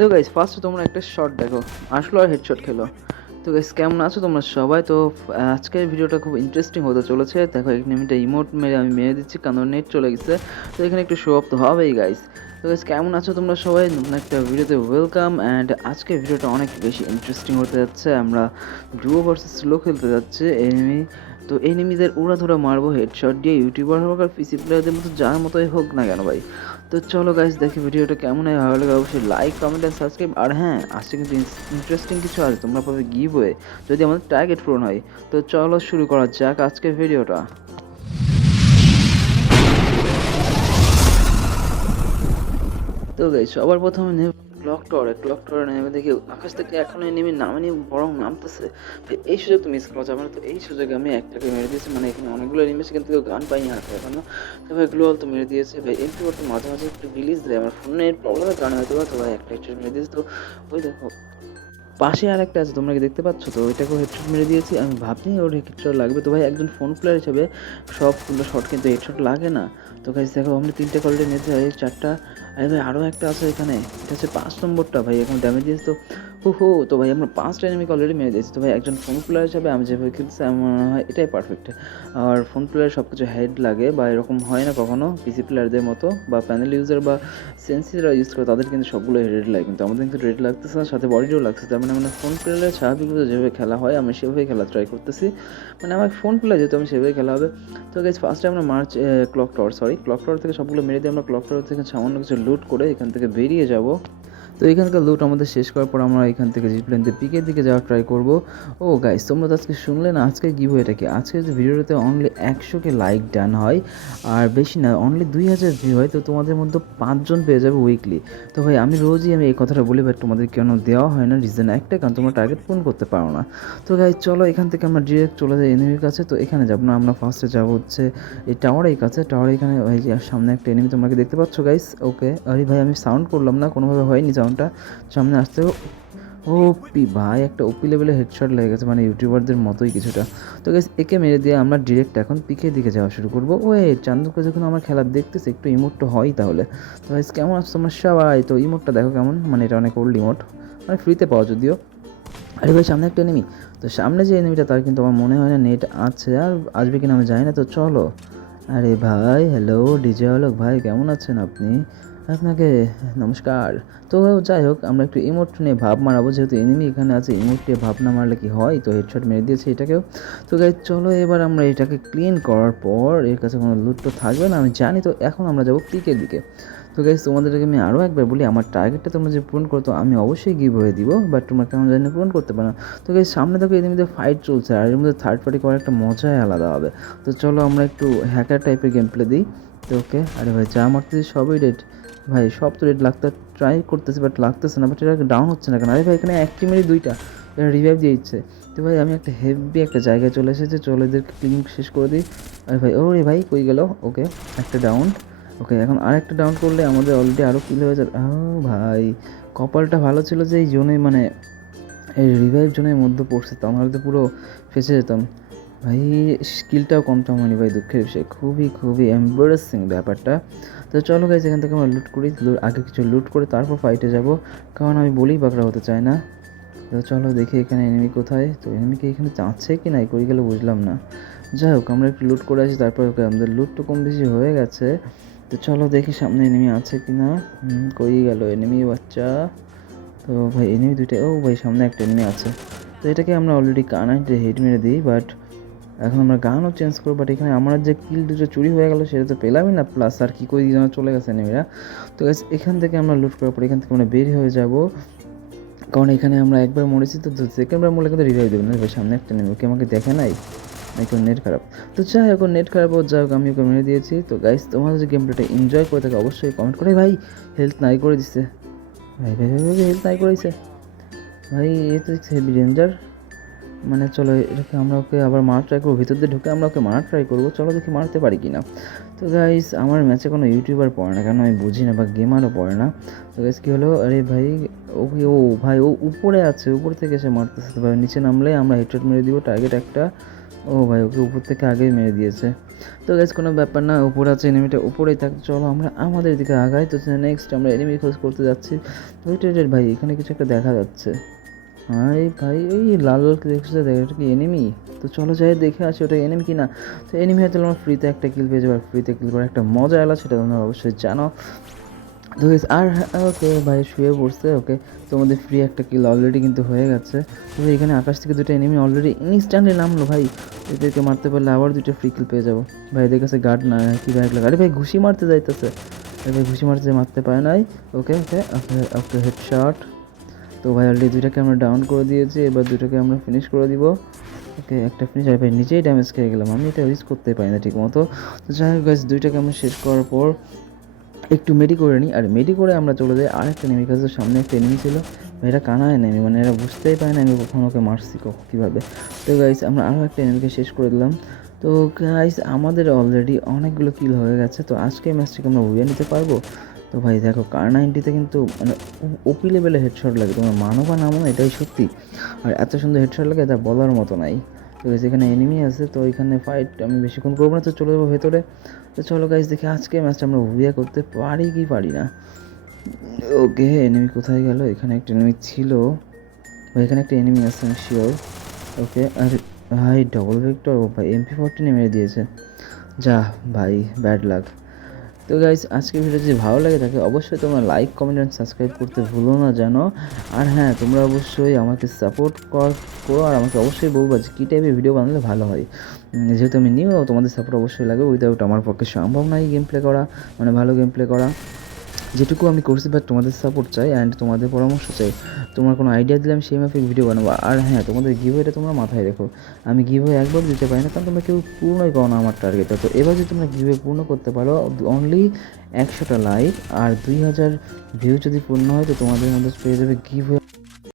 তো guys first তোমরা একটা শট দেখো। আসলো আর হেডশট খেলো। তো গাইজ কেমন আছো তোমরা সবাই? তো আজকের ভিডিওটা খুব ইন্টারেস্টিং হতে চলেছে। দেখো, এখানে আমি একটা ইমোট মেরে আমি মেরে দিচ্ছি, কারণ নেট চলে গেছে। তো এখানে একটু শো অফ তো হবেই গাইস তো গাইস কেমন আছো তোমরা সবাই? নতুন একটা ভিডিওতে ওয়েলকাম অ্যান্ড আজকের ভিডিওটা অনেক বেশি ইন্টারেস্টিং হতে যাচ্ছে। আমরা ডুও ভার্সেস স্লো খেলতে যাচ্ছে এনিমি তো এনিমিদের উড়াধুরা মারবো হেডশট দিয়ে ইউটিউবার হোক আর পিসি প্লেয়ারদের মতো যার মতোই হোক না কেন ভাই। তো চলো গাইজ দেখি ভিডিওটা কেমন হয়, ভালো লাগে অবশ্যই লাইক কমেন্ট অ্যান্ড সাবস্ক্রাইব আর হ্যাঁ আজকে কিন্তু ইন্টারেস্টিং কিছু আছে, তোমরা পাবে গিভ হয়ে যদি আমাদের টার্গেট পূরণ হয়। তো চলো শুরু করা যাক আজকের ভিডিওটা। তো গাই সবার প্রথমে নেব ক্লক টাওয়ারে ক্লক টাওয়ারে নেমে দেখি আকাশ থেকে এখনও নেমে নামেনি বরং নামতেছে। এই সুযোগ তো মিস করা যাবে না তো এই সুযোগে আমি একটাকে মেরে দিয়েছি। মানে এখানে অনেকগুলো এনিমেছে কিন্তু কেউ গান পাইনি হাতে এখনও। তো ভাই গ্লোয়াল তো মেরে দিয়েছে। ভাই, এমপি তো মাঝে মাঝে একটু রিলিজ দেয়। আমার ফোনের প্রবলেমের কারণে হয়তো তো ভাই একটা হেডশট মেরে দিয়েছে। তো ওই দেখো, পাশে আর একটা আছে, তোমরা কি দেখতে পাচ্ছ? তো ওইটাকেও হেডশট মেরে দিয়েছি। আমি ভাবনি ওর হেডশট লাগবে। তো ভাই, একজন ফোন প্লেয়ার হিসেবে সবগুলো শট কিন্তু হেডশট লাগে না। তো গাইজ দেখো, আমরা তিনটে কলটে নিতে হয় চারটা আরে ভাই আরও একটা আছে এখানে। এটা হচ্ছে পাঁচ নম্বরটা ভাই, এখন ড্যামেজ দিয়েছে তো। হো হো তো ভাই, আমরা পাঁচটা এনিমিকে অলরেডি মেরে দিয়েছি। তো ভাই, একজন ফোন প্লেয়ার হিসাবে আমি যেভাবে খেলছি, আমার মনে হয় এটাই পারফেক্ট আর ফোন প্লেয়ার সব কিছু হেড লাগে বা এরকম হয় না কখনো পিসি প্লেয়ারদের মতো বা প্যানেল ইউজার বা সেন্সিরা ইউজ করে, তাদের কিন্তু সবগুলো হেড লাগে। কিন্তু আমাদের কিন্তু রেড লাগতেছে না, সাথে বডিও লাগতেছে। তার মানে মানে ফোন প্লেয়ারের স্বাভাবিকভাবে যেভাবে খেলা হয়, আমি সেভাবেই খেলা ট্রাই করতেছি। মানে আমার ফোন প্লেয়ার যেহেতু আমি সেভাবে খেলা হবে। তো গেছ ফার্স্টে আমরা march clock tower sorry clock tower থেকে সবগুলো মেরে দিয়ে আমরা ক্লক টাওয়ার থেকে সামান্য কিছু লুট করে এখান থেকে বেরিয়ে যাব। তো এখানকার লুট আমাদের শেষ করার পর আমরা এখান থেকে জিপ্লেন দিয়ে পিকের দিকে যাওয়ার ট্রাই করব। ও গাইস তোমরা তো আজকে শুনলে না? আজকে গিভ এটা কি? আজকে যে ভিডিওটাতে অনলি একশোকে লাইক ডান হয়, আর বেশি না অনলি দুই হাজার ভিউ হয়, তো তোমাদের মধ্যে পাঁচজন পেয়ে যাবে উইকলি তো ভাই, আমি রোজই আমি এই কথাটা বলি বাট তোমাদের কেন দেওয়া হয় না? রিজন একটা, কারণ তোমরা টার্গেট পূরণ করতে পারো না। তো গাই চলো এখান থেকে আমরা ডিরেক্ট চলে যাই এনিমির কাছে। তো এখানে যাব না, আমরা ফার্স্টে যাব হচ্ছে এই টাওয়ারের কাছে। টাওয়ার এখানে, ওই যে সামনে একটা এনিমি তোমরা কি দেখতে পাচ্ছ গাইস ওকে আরে ভাই, আমি সাউন্ড করলাম না, কোনোভাবে হয়নি সাউন্ডটা সামনে আসতে ও পি ভাই, একটা ওপি লেভেলে হেডশট লেগে গেছে মানে ইউটিউবারদের মতোই কিছুটা। তো গাইস একে মেরে দিয়ে আমরা ডিরেক্ট এখন পিকের দিকে যাওয়া শুরু করব। ওয়ে, চান্দুকে যখন আমার খেলা দেখতেছে, একটু ইমোটটা হয় তাহলে। তো গাইস কেমন আছো তোমরা সবাই? তো ইমোটটা দেখো কেমন মানে এটা অনেক ওল্ড ইমোট মানে ফ্রিতে পাওয়া যদিও। আরে ভাই, সামনে একটা এনিমি তো সামনে যে এনিমিটা তার কিন্তু আমার মনে হয় না নেট আছে, আর আসবে কিনা আমি জানি না, তো চলো। আরে ভাই হ্যালো ডিজে আলোক ভাই, কেমন আছেন আপনি? আপনাকে নমস্কার। তো যাই হোক আমরা একটু ইমোট নিয়ে ভাব মারাবো, যেহেতু এনিমি এখানে আছে ইমোট নিয়ে ভাব না মারলে কি হয়? তো হেডশট মেরে দিয়েছে এটাকেও। তো গাই চলো এবার আমরা এটাকে ক্লিন করার পর, এর কাছে কোনো লুট তো থাকবে না, আমি জানি। তো এখন আমরা যাব পিকের দিকে। তো গাইজ তোমাদেরকে আমি আরও একবার বলি, আমার টার্গেটটা তোমরা যে পূরণ করতো আমি অবশ্যই গিভ হয়ে দিব বাট তোমরা কেমন জানি পূরণ করতে পারো তো গাইজ সামনে দেখো এদের মধ্যে ফাইট চলছে, আর এর মধ্যে থার্ড পার্টি করার একটা মজাই আলাদা হবে। তো চলো আমরা একটু হ্যাকার টাইপের গেম প্লে দিই। তো ওকে আরে ভাই, যা মারতেছি সবই রেড ভাই, সব তো রেড লাগতে ট্রাই করতেছে বাট লাগতেছে না বাট এটা ডাউন হচ্ছে না কেন? আরে ভাই, এখানে এক টিমেরই দুইটা। রিভাইভ দিয়ে দিচ্ছে। তো ভাই, আমি একটা হেভি একটা জায়গায় চলে এসেছি, চলো এদেরকে ক্লিন শেষ করে দিই। আরে ভাই ও রে ভাই, কই গেল? ওকে, একটা ডাউন ওকে, এখন আরেকটা ডাউন করলে আমাদের অলরেডি আরও কিল হয়ে যাবে। ভাই, কপালটা ভালো ছিল যে এই জোনে মানে এই রিভাইভ জোনের মধ্যে পড়ছে, তো আমরা তো পুরো ফেসে যেতাম। ভাই স্কিলটাও কম হয়নি ভাই, দুঃখের বিষয়। খুবই খুবই এম্বারেসিং ব্যাপারটা। তো চলো গাইজ এখান থেকে আমরা লুট করি। আগে কিছু লুট করে তারপর ফাইটে যাব। কারণ আমি বলেই বাকরা হতে চাই না। তো চলো, দেখি এখানে এনিমি কোথায়। তো এনিমিকে এখানে চাচ্ছে কি নাই কই গেলে বুঝলাম না। যাই হোক, আমরা একটু লুট করে আসি। তারপর ওকে, আমাদের লুট তো কম বেশি হয়ে গেছে। তো চলো, দেখি সামনে এনিমি আছে কি না। কই গেল এনিমি বাচ্চা? তো ভাই এনিমি দুইটা ও ভাই, সামনে একটা এনিমি আছে। তো এটাকে আমরা অলরেডি কানাইটে হেড মেরে দিই বাট এখন আমরা গানও চেঞ্জ করব বাট এখানে আমার যে কিল দুটো চুরি হয়ে গেল সেটা তো পেলামই না প্লাস আর কী করে যেন চলে গেছে এনিমিরা তো এখান থেকে আমরা লুট করার পর এখান থেকে আমরা বের হয়ে যাব। কারণ এখানে আমরা একবার মরেছি, তো সেকেন্ডবার মরলে কিন্তু রিভাইভ দেবে। না ভাই, সামনে একটা নেমে ওকে আমাকে দেখে নাই? নাকি নেট খারাপ? তো যাই হোক নেট খারাপ যাই হোক আমি ওকে মেরে দিয়েছি। তো গাইস তোমাদের যে গেম প্লেটা এনজয় করে থাকে, অবশ্যই কমেন্ট করে, ভাই হেলথ নাই করে দিচ্ছে ভাই ভাই ভাই হেলথ নাই করেছে ভাই, এ তো হেভি ডেঞ্জার মানে চলো এটাকে আমরা ওকে আবার মারা ট্রাই করব। ভিতর দিয়ে ঢুকে আমরা ওকে মারা ট্রাই করব। চলো দেখি মারতে পারি কি না তো গাইস আমার ম্যাচে কোনো ইউটিউবার পড়ে না কারণ আমি বুঝি না বা গেমারও পড়ে না। তো গাইস কী হলো? আরে ভাই, ও কি, ও ভাই, ও উপরে আছে, উপর থেকে এসে মারতেছে। তো ভাই, নিচে নামলে আমরা হেডশট মেরে দিব টার্গেট একটা। ও ভাই, ওকে উপর থেকে আগেই মেরে দিয়েছে। তো গাইস কোনো ব্যাপার না, উপরে আছে এনিমিটা উপরেই থাক। চলো আমরা আমাদের দিকে আগাই। তো নেক্সট আমরা এনিমি খোঁজ করতে যাচ্ছি। ওইট ওইট ভাই, এখানে কিছু একটা দেখা যাচ্ছে। হাই ভাই ওই লাল লাল দেখছে দেখ, এটা কি এনিমি তো চলো যাই, দেখে আসি ওটা এনিমি কি না তো এনিমি হয়তো আমার ফ্রিতে একটা কিল পেয়ে যাবে, আর ফ্রিতে কিল করে একটা মজা এলো সেটা তোমরা অবশ্যই জানো। তো আর ওকে, ভাই শুয়ে পড়ছে, ওকে। তোমাদের ফ্রি একটা কিল অলরেডি কিন্তু হয়ে গেছে। তবে এখানে আকাশ থেকে দুটো এনিমি অলরেডি ইনস্ট্যান্টলি নামলো, ভাই। এদেরকে মারতে পারলে আবার দুটো ফ্রি কিল পেয়ে যাব। ভাই, এদের কাছে গার্ড না, কি গার্ড লাগে? আরে ভাই, ঘুষি মারতে যাইতেছে। আরে ভাই, ঘুষি মারতে মারতে পারে নাই। ওকে ওকে ওকে ওকে হেডশট তো ভাই অলরেডি দুইটাকে আমরা ডাউন করে দিয়েছি, এবার দুটোকে আমরা ফিনিশ করে দিব। ওকে, একটা ফিনিশ আর ভাই নিজেই ড্যামেজ খেয়ে গেলাম, আমি এটা ইউজ করতে পারি না ঠিক মতো তো যাই হোক গাছ দুইটাকে আমরা শেষ করার পর একটু মেডি করে নিই। আর মেডি করে আমরা চলে যাই আরেকটা নেমি কাছে সামনে, একটা এনিমি ছিল। এরা কানায় নেমি মানে এরা বুঝতেই পারে না আমি কখন ওকে মারছি কখন কীভাবে। তো গাইস আমরা আরও একটা এনিমিকে শেষ করে দিলাম। তো গাইস আমাদের অলরেডি অনেকগুলো কিল হয়ে গেছে। তো আজকে ম্যাচটিকে আমরা উড়িয়ে নিতে পারব? তো ভাই দেখো, কার নাইনটিতে কিন্তু মানে ওপি লেভেলে হেডশট লাগে, তোমার মানো বা নামো না এটাই সত্যি। আর এত সুন্দর হেডশট লাগে তা বলার মতো নাই। তো এখানে এনিমি আছে, তো এখানে ফাইট আমি বেশিক্ষণ করব না, তো চলে যাব ভেতরে। তো চলো গাইজ দেখি আজকে ম্যাচটা আমরা উইয়া করতে পারি কি পারি না। ওকে এনিমি কোথায় গেল? এখানে একটা এনিমি ছিল। এখানে একটা এনিমি আছে আমি শিওর ওকে, আর ভাই ডবল ভেক্টর ও ভাই এমপি ফোরটিনে মেরে দিয়েছে। যা, ভাই ব্যাড লাক তো গাইজ আজকের ভিডিও যদি ভালো লাগে থাকে, অবশ্যই তোমরা লাইক কমেন্ট অ্যান্ড সাবস্ক্রাইব করতে ভুলো না জানো। আর হ্যাঁ তোমরা অবশ্যই আমাকে সাপোর্ট কর আর আমাকে অবশ্যই বলব যে কী টাইপের ভিডিও বানালে ভালো হয়। যেহেতু আমি নিউ তোমাদের সাপোর্ট অবশ্যই লাগে উইদাউট আমার পক্ষে সম্ভব নয় গেম প্লে করা মানে ভালো গেম প্লে করা। যেটুকু আমি করছি বাট তোমাদের সাপোর্ট চাই অ্যান্ড তোমাদের পরামর্শ চাই। তোমার কোনো আইডিয়া দিলে আমি সেই মাফিক ভিডিও বানাবো। আর হ্যাঁ তোমাদের গিভওয়েটা তোমরা মাথায় রেখো। আমি গিভওয়ে একবার দিতে পারি না, কারণ তোমরা কেউ পূর্ণই করো না আমার টার্গেটটা তো এবার যদি তোমরা গিভওয়ে পূর্ণ করতে পারো অনলি একশোটা লাইক আর দুই হাজার ভিউ যদি পূর্ণ হয়, তো তোমাদের মধ্যে পেয়ে যাবে গিভওয়ে